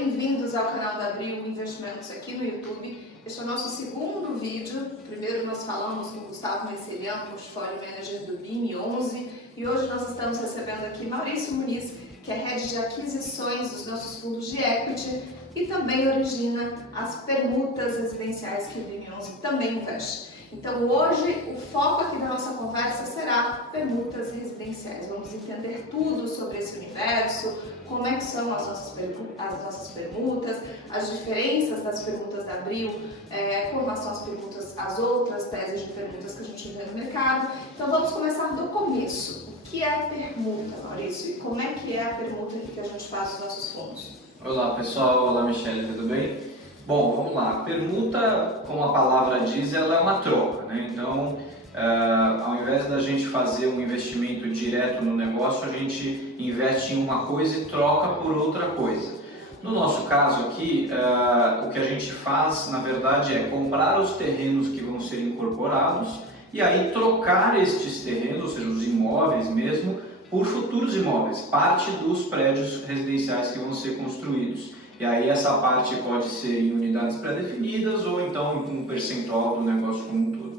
bem-vindos ao canal da Abril Investimentos aqui no YouTube. Este é o nosso segundo vídeo. Primeiro nós falamos com o Gustavo Messerian, Portfólio Manager do BIM11, e hoje nós estamos recebendo aqui Maurício Muniz, que é Head de Aquisições dos nossos fundos de Equity e também origina as permutas residenciais que o BIM11 também investe. Então hoje o foco aqui da nossa conversa será permutas residenciais. Vamos entender tudo sobre esse universo, como é que são as nossas permutas, as diferenças das permutas da Abril, como são as permutas, as outras teses de permutas que a gente vê no mercado. Então vamos começar do começo. O que é permuta, Maurício? E como é que é a permuta que a gente faz nos nossos fundos? Olá pessoal, olá Michele, tudo bem? Bom, vamos lá. Permuta, como a palavra diz, ela é uma troca, né? Então, ao invés da gente fazer um investimento direto no negócio, a gente investe em uma coisa e troca por outra coisa. No nosso caso aqui, o que a gente faz, na verdade, é comprar os terrenos que vão ser incorporados e aí trocar estes terrenos, ou seja, os imóveis mesmo, por futuros imóveis, parte dos prédios residenciais que vão ser construídos. E aí essa parte pode ser em unidades pré-definidas ou então em um percentual do negócio como um todo.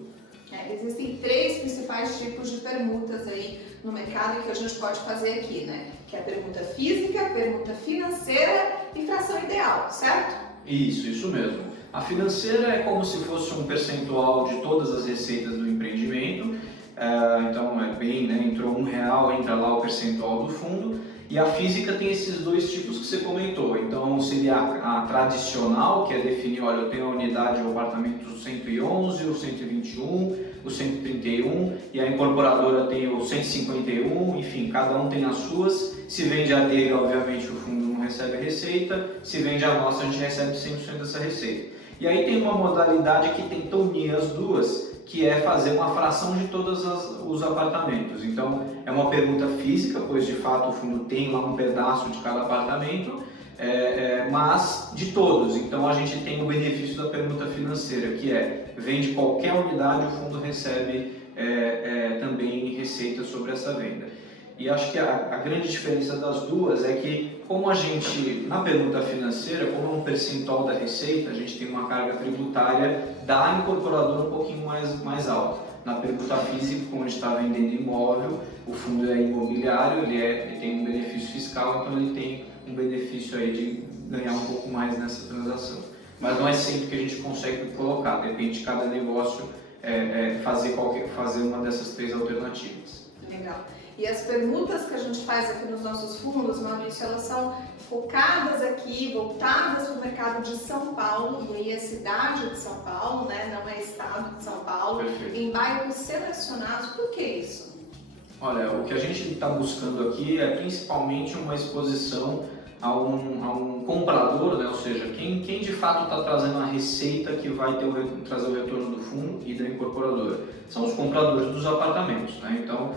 Existem três principais tipos de permutas aí no mercado que a gente pode fazer aqui, né? Que é a permuta física, permuta financeira e fração ideal, certo? Isso mesmo. A financeira é como se fosse um percentual de todas as receitas do empreendimento. Então é bem, né? Entrou R$1, entra lá o percentual do fundo. E a física tem esses dois tipos que você comentou. Então seria a tradicional, que é definir, olha, eu tenho a unidade, o apartamento 111, o 121, o 131, e a incorporadora tem o 151, enfim, cada um tem as suas. Se vende a dele, obviamente o fundo não recebe a receita, se vende a nossa, a gente recebe 100% dessa receita. E aí tem uma modalidade que tenta unir as duas, que é fazer uma fração de todos os apartamentos. Então é uma permuta física, pois de fato o fundo tem lá um pedaço de cada apartamento, mas de todos. Então a gente tem o benefício da permuta financeira, que é vende qualquer unidade, o fundo recebe também receita sobre essa venda. E acho que a grande diferença das duas é que, como a gente, na permuta financeira, como é um percentual da receita, a gente tem uma carga tributária da incorporadora um pouquinho mais alta. Na permuta física, como a gente está vendendo imóvel, o fundo é imobiliário, ele tem um benefício fiscal, então ele tem um benefício aí de ganhar um pouco mais nessa transação. Mas não é sempre que a gente consegue colocar, depende de cada negócio fazer uma dessas três alternativas. Legal. E as permutas que a gente faz aqui nos nossos fundos, Maurício, elas são focadas aqui, voltadas para o mercado de São Paulo, e aí é cidade de São Paulo, né? Não é estado de São Paulo. Perfeito. Em bairros selecionados. Por que isso? Olha, o que a gente está buscando aqui é principalmente uma exposição a um comprador, né? Ou seja, quem de fato está trazendo a receita que vai trazer o retorno do fundo e da incorporadora. São os compradores dos apartamentos, né? Então,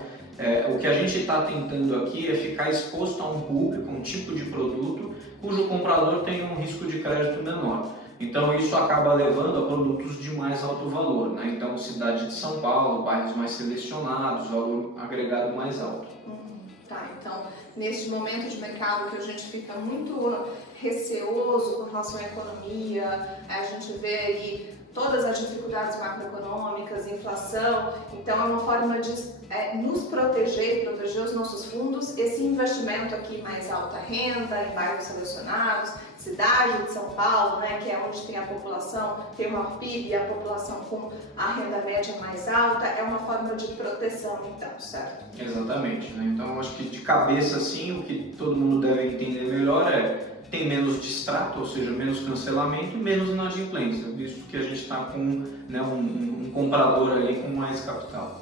o que a gente está tentando aqui é ficar exposto a um público, um tipo de produto, cujo comprador tem um risco de crédito menor. Então isso acaba levando a produtos de mais alto valor, né? Então cidade de São Paulo, bairros mais selecionados, valor agregado mais alto. Tá, então neste momento de mercado que a gente fica muito receoso com relação à economia, a gente vê aí todas as dificuldades macroeconômicas, inflação, então é uma forma de nos proteger os nossos fundos, esse investimento aqui mais alta renda, em bairros selecionados, cidade de São Paulo, né, que é onde tem a população, tem o maior PIB e a população com a renda média mais alta, é uma forma de proteção então, certo? Exatamente, né? Então acho que de cabeça assim, o que todo mundo deve entender melhor tem menos distrato, ou seja, menos cancelamento e menos inadimplência, visto que a gente está com um comprador ali com mais capital.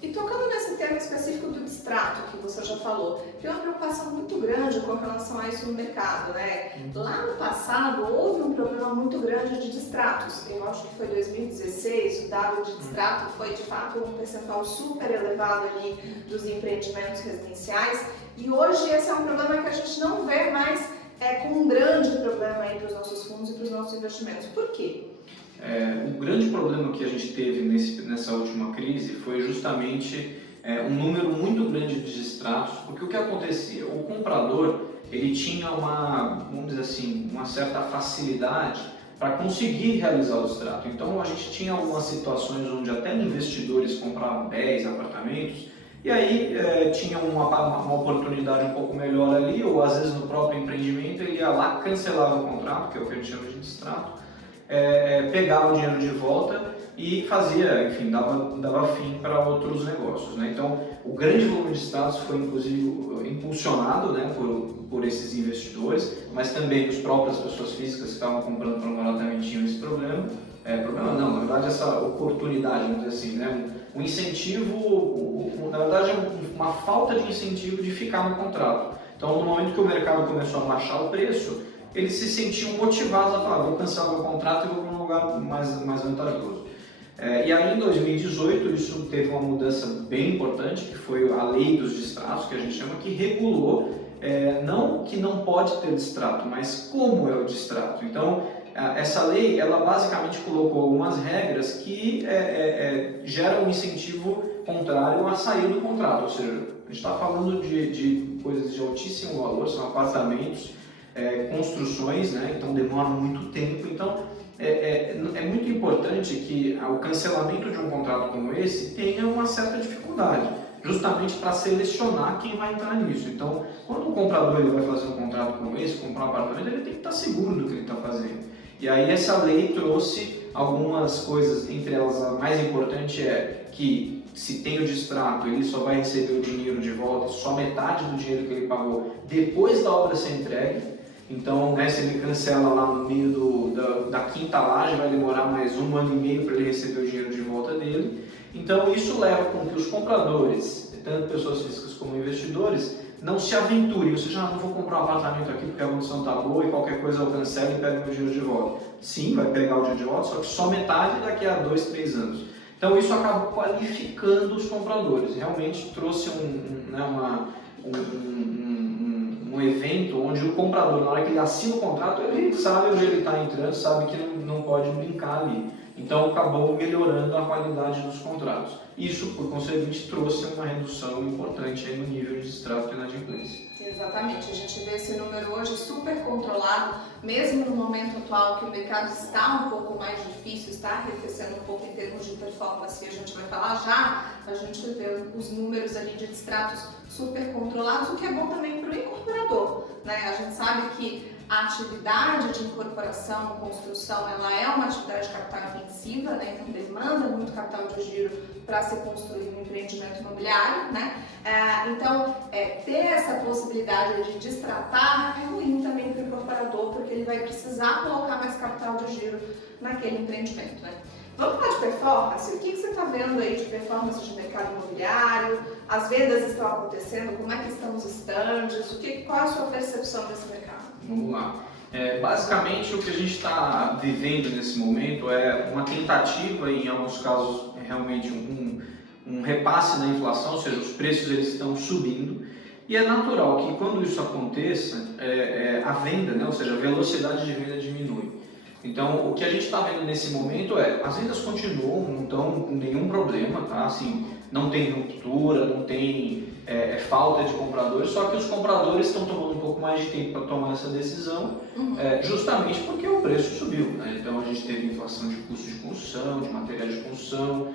E tocando nesse tema específico do distrato que você já falou, tem uma preocupação muito grande com relação a isso no mercado, né? Lá no passado houve um problema muito grande de distratos. Eu acho que foi 2016, o dado de distrato foi de fato um percentual super elevado ali dos empreendimentos residenciais. E hoje esse é um problema que a gente não vê mais como um grande problema aí para os nossos fundos e para os nossos investimentos. Por quê? O grande problema que a gente teve nessa última crise foi justamente um número muito grande de distratos, porque o que acontecia? O comprador ele tinha vamos dizer assim, uma certa facilidade para conseguir realizar o extrato. Então a gente tinha algumas situações onde até investidores compravam 10 apartamentos e aí tinha uma oportunidade um pouco melhor ali, ou às vezes no próprio empreendimento ele ia lá, cancelava o contrato, que é o que a gente chama de distrato, pegava o dinheiro de volta e fazia, enfim, dava fim para outros negócios, né? Então, o grande volume de distratos foi, inclusive, impulsionado, né, por esses investidores, mas também as próprias pessoas físicas que estavam comprando para morar também tinham esse problema. Problema não, na verdade, essa oportunidade, vamos dizer assim, né? Um incentivo, na verdade, uma falta de incentivo de ficar no contrato. Então, no momento que o mercado começou a baixar o preço, eles se sentiam motivados a falar, vou cancelar meu contrato e vou para um lugar mais vantajoso. E aí, em 2018, isso teve uma mudança bem importante, que foi a lei dos distratos, que a gente chama, que regulou, não que não pode ter distrato, mas como é o distrato. Então, essa lei, ela basicamente colocou algumas regras que geram um incentivo contrário a sair do contrato, ou seja, a gente está falando de coisas de altíssimo valor, são apartamentos, construções, né? Então demoram muito tempo, então é muito importante que o cancelamento de um contrato como esse tenha uma certa dificuldade, justamente para selecionar quem vai entrar nisso. Então, quando o comprador ele vai fazer um contrato como esse, comprar um apartamento, ele tem que estar seguro do que ele está fazendo. E aí essa lei trouxe algumas coisas, entre elas a mais importante é que se tem o distrato, ele só vai receber o dinheiro de volta, só metade do dinheiro que ele pagou depois da obra ser entregue. Então, né, se ele cancela lá no meio da quinta laje, vai demorar mais 1 ano e meio para ele receber o dinheiro de volta dele. Então, isso leva com que os compradores, tanto pessoas físicas como investidores, não se aventurem, ou seja, não vou comprar um apartamento aqui porque a condição está boa e qualquer coisa eu cancelo e pego meu dinheiro de volta. Sim, vai pegar o dinheiro de volta, só que só metade daqui a 2, 3 anos. Então, isso acabou qualificando os compradores. Realmente trouxe um evento onde o comprador, na hora que ele assina o contrato, ele sabe onde ele está entrando, sabe que não pode brincar ali. Então acabou melhorando a qualidade dos contratos. Isso, por conseguinte, trouxe uma redução importante aí no nível de distrato e inadimplência. Exatamente, a gente vê esse número hoje super controlado, mesmo no momento atual que o mercado está um pouco mais difícil, está arrefecendo um pouco em termos de performance, e a gente vai falar já, a gente vê os números ali de distratos super controlados, o que é bom também para o incorporador, né? A gente sabe que a atividade de incorporação, construção, ela é uma atividade de capital intensiva, né? Então demanda muito capital de giro para ser construído um empreendimento imobiliário, né? Então, ter essa possibilidade de distratar é ruim também para o incorporador, porque ele vai precisar colocar mais capital de giro naquele empreendimento, né? Vamos falar de performance? O que você está vendo aí de performance de mercado imobiliário? As vendas estão acontecendo? Como é que estão os estandes? Qual é a sua percepção desse mercado? Vamos lá. Basicamente, o que a gente está vivendo nesse momento é uma tentativa, em alguns casos, realmente um repasse da inflação, ou seja, os preços eles estão subindo. E é natural que quando isso aconteça, a venda, né, ou seja, a velocidade de venda diminui. Então, o que a gente está vendo nesse momento as vendas continuam, não estão com nenhum problema, tá? Assim, não tem ruptura, não tem falta de compradores, só que os compradores estão tomando um pouco mais de tempo para tomar essa decisão, justamente porque o preço subiu, né? Então, a gente teve inflação de custos de construção, de materiais de construção,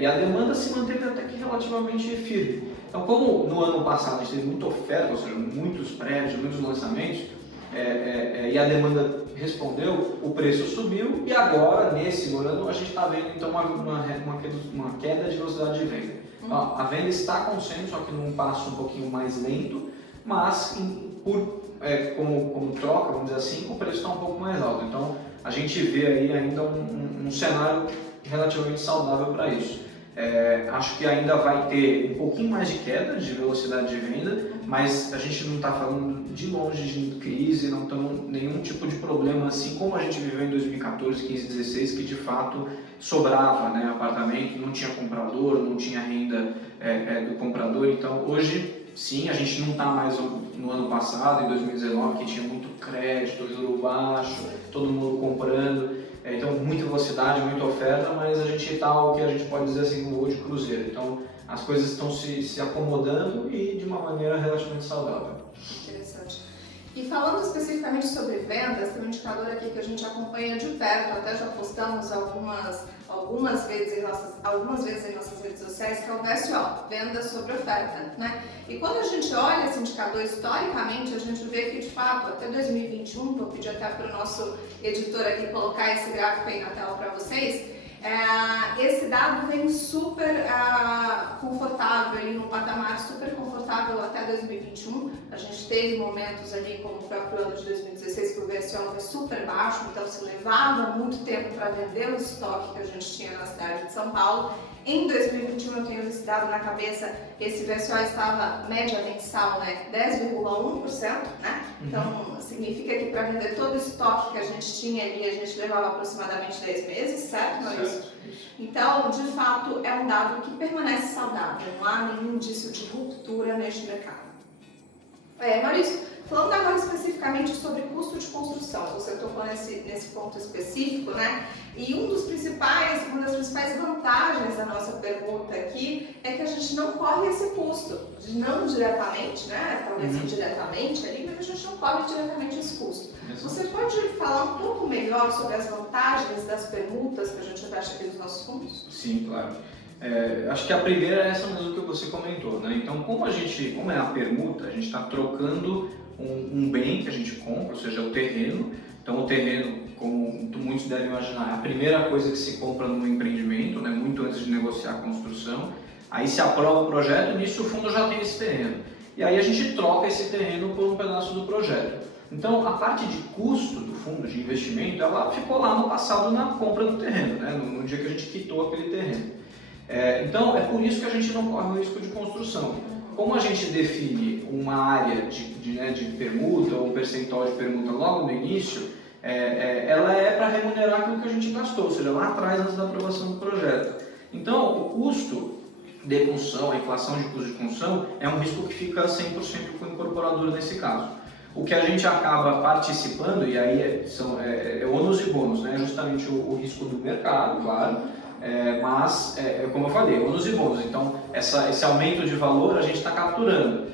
e a demanda se manteve até que relativamente firme. Então, como no ano passado a gente teve muita oferta, ou seja, muitos prédios, muitos lançamentos, e a demanda respondeu, o preço subiu e agora, nesse ano, a gente está vendo então uma queda de velocidade de venda. A venda está acontecendo, só que num passo um pouquinho mais lento, mas como troca, vamos dizer assim, o preço está um pouco mais alto. Então a gente vê aí ainda um cenário relativamente saudável para isso. Acho que ainda vai ter um pouquinho mais de queda de velocidade de venda, mas a gente não está falando de longe de crise, não estamos nenhum tipo de problema assim como a gente viveu em 2014, 15, 16, que de fato sobrava, né, apartamento, não tinha comprador, não tinha renda do comprador. Então hoje sim, a gente não está mais no ano passado, em 2019, que tinha muito crédito, juro baixo, todo mundo comprando. então muita velocidade, muita oferta, mas a gente está o que a gente pode dizer assim no voo de cruzeiro. Então as coisas estão se acomodando e de uma maneira relativamente saudável. Interessante. E falando especificamente sobre vendas, tem um indicador aqui que a gente acompanha de perto, até já postamos algumas vezes em nossas redes sociais, que é o VSO, Venda sobre Oferta, né? E quando a gente olha esse indicador historicamente, a gente vê que de fato, até 2021, vou pedir até para o nosso editor aqui colocar esse gráfico aí na tela para vocês, esse dado vem super confortável, ali num patamar super confortável até 2021. A gente teve momentos ali, como o próprio ano de 2016, que o VSO foi super baixo, então se levava muito tempo para vender o estoque que a gente tinha na cidade de São Paulo. Em 2021, eu tenho esse dado na cabeça, esse VSO estava média mensal, né, 10,1%, né? Então, significa que para vender todo o estoque que a gente tinha ali, a gente levava aproximadamente 10 meses, certo, Maurício? Então, de fato, é um dado que permanece saudável, não há nenhum indício de ruptura neste mercado. Maurício, falando agora especificamente sobre custo de construção, você tocou nesse ponto específico, né? E uma das principais vantagens da nossa pergunta aqui é que a gente não corre esse custo, não diretamente, né? Talvez indiretamente ali, mas a gente não corre diretamente esse custo. Você pode falar um pouco melhor sobre as vantagens das permutas que a gente investe aqui nos nossos fundos? Sim, claro. Acho que a primeira é essa mesmo que você comentou, né? Então, como é a permuta, a gente está trocando um bem que a gente compra, ou seja, o terreno. Então, o terreno, como muitos devem imaginar, é a primeira coisa que se compra num empreendimento, né? Muito antes de negociar a construção. Aí se aprova o projeto e nisso o fundo já tem esse terreno. E aí a gente troca esse terreno por um pedaço do projeto. Então, a parte de custo do fundo de investimento, ela ficou lá no passado na compra do terreno, né? No dia que a gente quitou aquele terreno. Então, é por isso que a gente não corre o risco de construção. Como a gente define uma área de permuta ou um percentual de permuta logo no início, ela é para remunerar aquilo que a gente gastou, ou seja, lá atrás antes da aprovação do projeto. Então, o custo de construção, a inflação de custo de construção, é um risco que fica 100% com o incorporador nesse caso. O que a gente acaba participando, e aí é ônus e bônus, né? Justamente o risco do mercado, claro, mas, como eu falei, ônus e bônus. Então, esse aumento de valor a gente está capturando.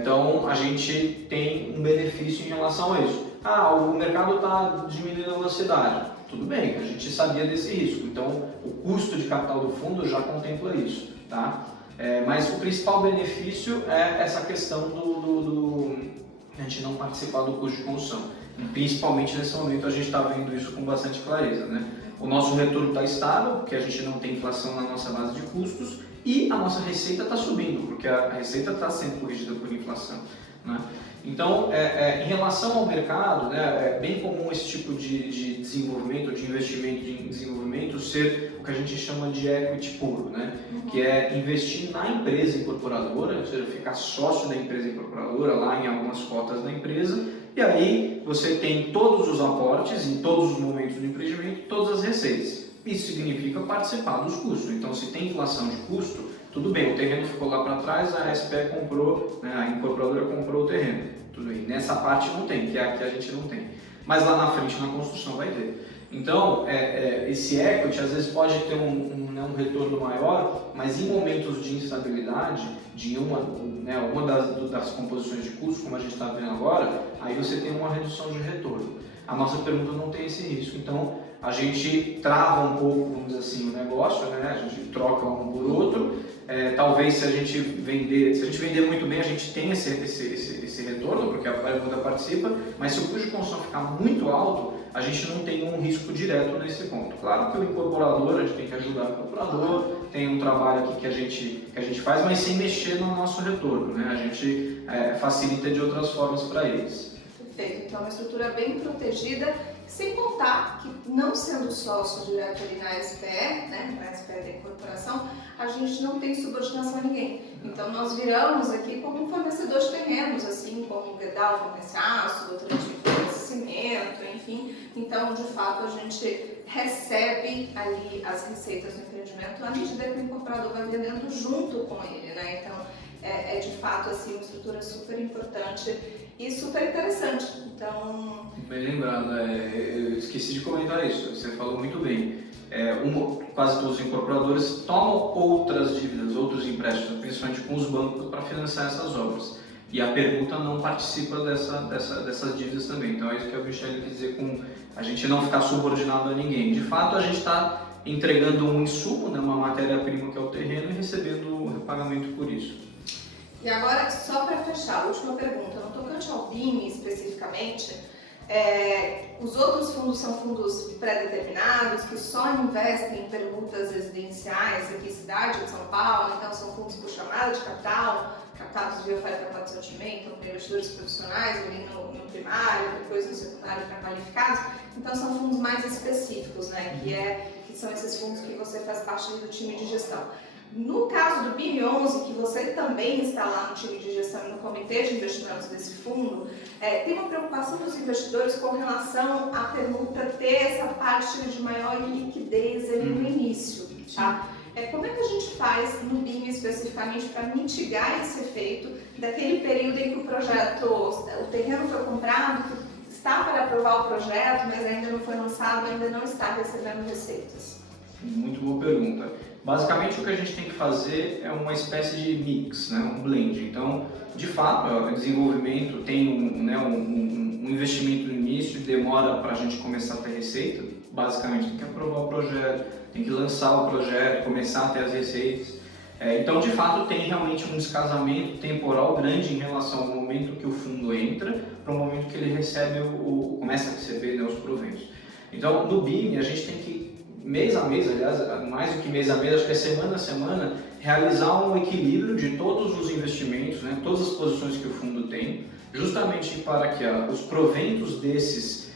Então, a gente tem um benefício em relação a isso. O mercado está diminuindo a velocidade. Tudo bem, a gente sabia desse risco. Então, o custo de capital do fundo já contempla isso, tá? Mas o principal benefício é essa questão a gente não participar do custo de construção. E principalmente nesse momento a gente está vendo isso com bastante clareza, né? O nosso retorno está estável, porque a gente não tem inflação na nossa base de custos, e a nossa receita está subindo, porque a receita está sendo corrigida por inflação, né? Então, em relação ao mercado, né, é bem comum esse tipo de desenvolvimento, de investimento em desenvolvimento ser o que a gente chama de equity puro, né? Que é investir na empresa incorporadora, ou seja, ficar sócio da empresa incorporadora, lá em algumas cotas da empresa, e aí você tem todos os aportes em todos os momentos do empreendimento, todas as receitas. Isso significa participar dos custos. Então, se tem inflação de custo, tudo bem, o terreno ficou lá para trás, a SPE comprou, né, a incorporadora comprou o terreno. Tudo bem, nessa parte não tem, que aqui a gente não tem. Mas lá na frente, na construção, vai ter. Então, esse equity às vezes pode ter um retorno maior, mas em momentos de instabilidade, de uma das composições de custos, como a gente está vendo agora, aí você tem uma redução de retorno. A nossa pergunta não tem esse risco, então a gente trava um pouco, vamos dizer assim, o negócio, né? A gente troca um por outro. Talvez se a gente vender muito bem, a gente tenha esse retorno, porque a pergunta participa, mas se o custo de construção ficar muito alto, a gente não tem um risco direto nesse ponto. Claro que o incorporador, a gente tem que ajudar o incorporador, tem um trabalho aqui que a gente faz, mas sem mexer no nosso retorno, né? A gente facilita de outras formas para eles. Perfeito, então é uma estrutura bem protegida, sem contar que não sendo sócio direto ali na SPE, né, na SPE da incorporação, a gente não tem subordinação a ninguém. Então nós viramos aqui como um fornecedor de terrenos, assim como o Gerdau fornece aço, outro tipo fornece cimento, enfim. Então, de fato, a gente recebe ali as receitas do empreendimento à medida que o incorporador vai vendendo junto com ele, né? Então, de fato assim uma estrutura super importante e super interessante. Então... Bem lembrado, eu esqueci de comentar isso, você falou muito bem. Quase todos os incorporadores tomam outras dívidas, outros empréstimos, principalmente com os bancos, para financiar essas obras. E a permuta não participa dessas dívidas também. Então é isso que a Michelle quer dizer com a gente não ficar subordinado a ninguém. De fato, a gente está entregando um insumo, né, uma matéria-prima que é o terreno, e recebendo o pagamento por isso. E agora, só para fechar, a última pergunta. No tocante ao BIM especificamente, os outros fundos são fundos pré-determinados, que só investem em permutas residenciais aqui em cidade de São Paulo, então são fundos por chamada de capital, captados via oferta para sortimento, para investidores profissionais, ali no primário, depois no secundário para qualificados. Então são fundos mais específicos, né? Que são esses fundos que você faz parte do time de gestão. No caso do BIM 11, que você também está lá no time de gestão e no comitê de investimentos desse fundo, tem uma preocupação dos investidores com relação à permuta ter essa parte de maior liquidez ali no início, tá? Como é que a gente faz no BIM especificamente para mitigar esse efeito daquele período em que o terreno foi comprado, que está para aprovar o projeto, mas ainda não foi lançado, ainda não está recebendo receitas? Muito boa pergunta. Basicamente o que a gente tem que fazer é uma espécie de mix, né, um blend. Então, de fato, o desenvolvimento tem um investimento no início, demora para a gente começar a ter receita. Basicamente tem que aprovar o projeto, tem que lançar o projeto, começar a ter as receitas. Então, de fato, tem realmente um descasamento temporal grande em relação ao momento que o fundo entra para o momento que ele recebe começa a receber, né, os proventos. Então, no BIM, a gente tem que mês a mês, aliás, mais do que mês a mês, acho que é semana a semana, realizar um equilíbrio de todos os investimentos, né, todas as posições que o fundo tem, justamente para que os proventos desses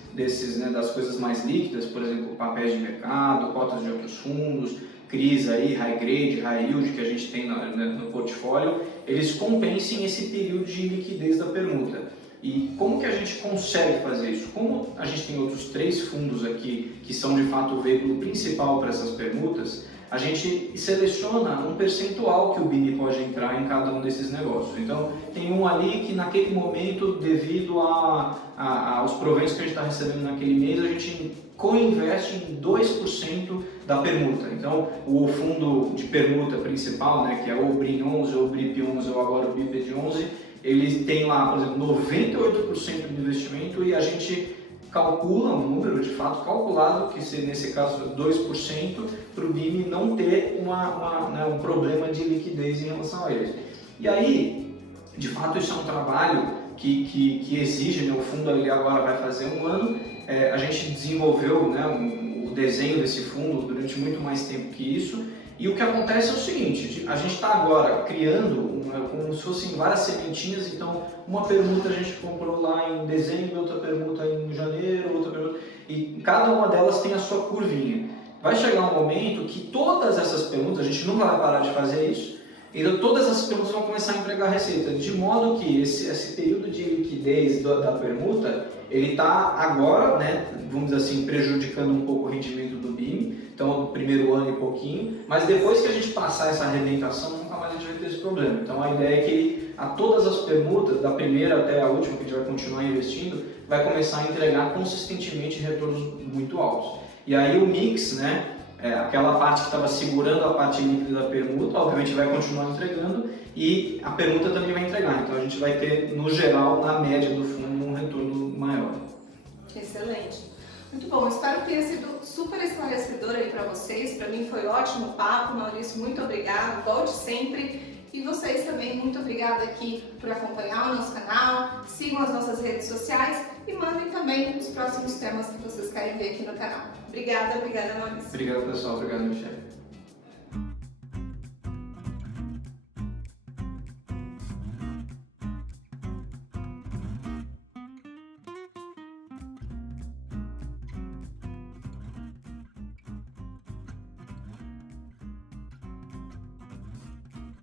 né, das coisas mais líquidas, por exemplo, papéis de mercado, cotas de outros fundos, CRIs aí, high grade, high yield que a gente tem no portfólio, eles compensem esse período de liquidez da permuta. E como que a gente consegue fazer isso? Como a gente tem outros 3 fundos aqui que são de fato o veículo principal para essas permutas, a gente seleciona um percentual que o BIM pode entrar em cada um desses negócios. Então, tem um ali que naquele momento, devido aos proventos que a gente está recebendo naquele mês, a gente co-investe em 2% da permuta. Então, o fundo de permuta principal, né, que é o BRIM 11, ou o BRIP 11, ou agora o BIPED 11, ele tem lá, por exemplo, 98% do investimento e a gente calcula um número de fato calculado, que nesse caso 2%, para o BIM não ter um problema de liquidez em relação a eles. E aí, de fato, isso é um trabalho que exige, né, o fundo ali agora vai fazer um ano, a gente desenvolveu, né, o desenho desse fundo durante muito mais tempo que isso. E o que acontece é o seguinte, a gente está agora criando como se fossem várias sementinhas, então uma permuta a gente comprou lá em dezembro, outra permuta em janeiro, outra permuta, e cada uma delas tem a sua curvinha. Vai chegar um momento que todas essas permutas, a gente nunca vai parar de fazer isso, então todas essas permutas vão começar a entregar receita, de modo que esse período de liquidez da permuta, ele está agora, né, vamos dizer assim, prejudicando um pouco o rendimento do BIM, então no primeiro ano e pouquinho, mas depois que a gente passar essa arrebentação, nunca mais a gente vai ter esse problema. Então a ideia é que a todas as permutas, da primeira até a última, que a gente vai continuar investindo, vai começar a entregar consistentemente retornos muito altos. E aí o mix, né, aquela parte que estava segurando a parte líquida da permuta, obviamente vai continuar entregando e a permuta também vai entregar. Então a gente vai ter, no geral, na média do fundo, um retorno maior. Excelente. Muito bom, espero que tenha sido super esclarecedor aí para vocês. Para mim foi ótimo o papo. Maurício, muito obrigado. Volte sempre. E vocês também, muito obrigada aqui por acompanhar o nosso canal. Sigam as nossas redes sociais e mandem também os próximos temas que vocês querem ver aqui no canal. Obrigada, Maurício. Obrigado, pessoal. Obrigado, Michelle.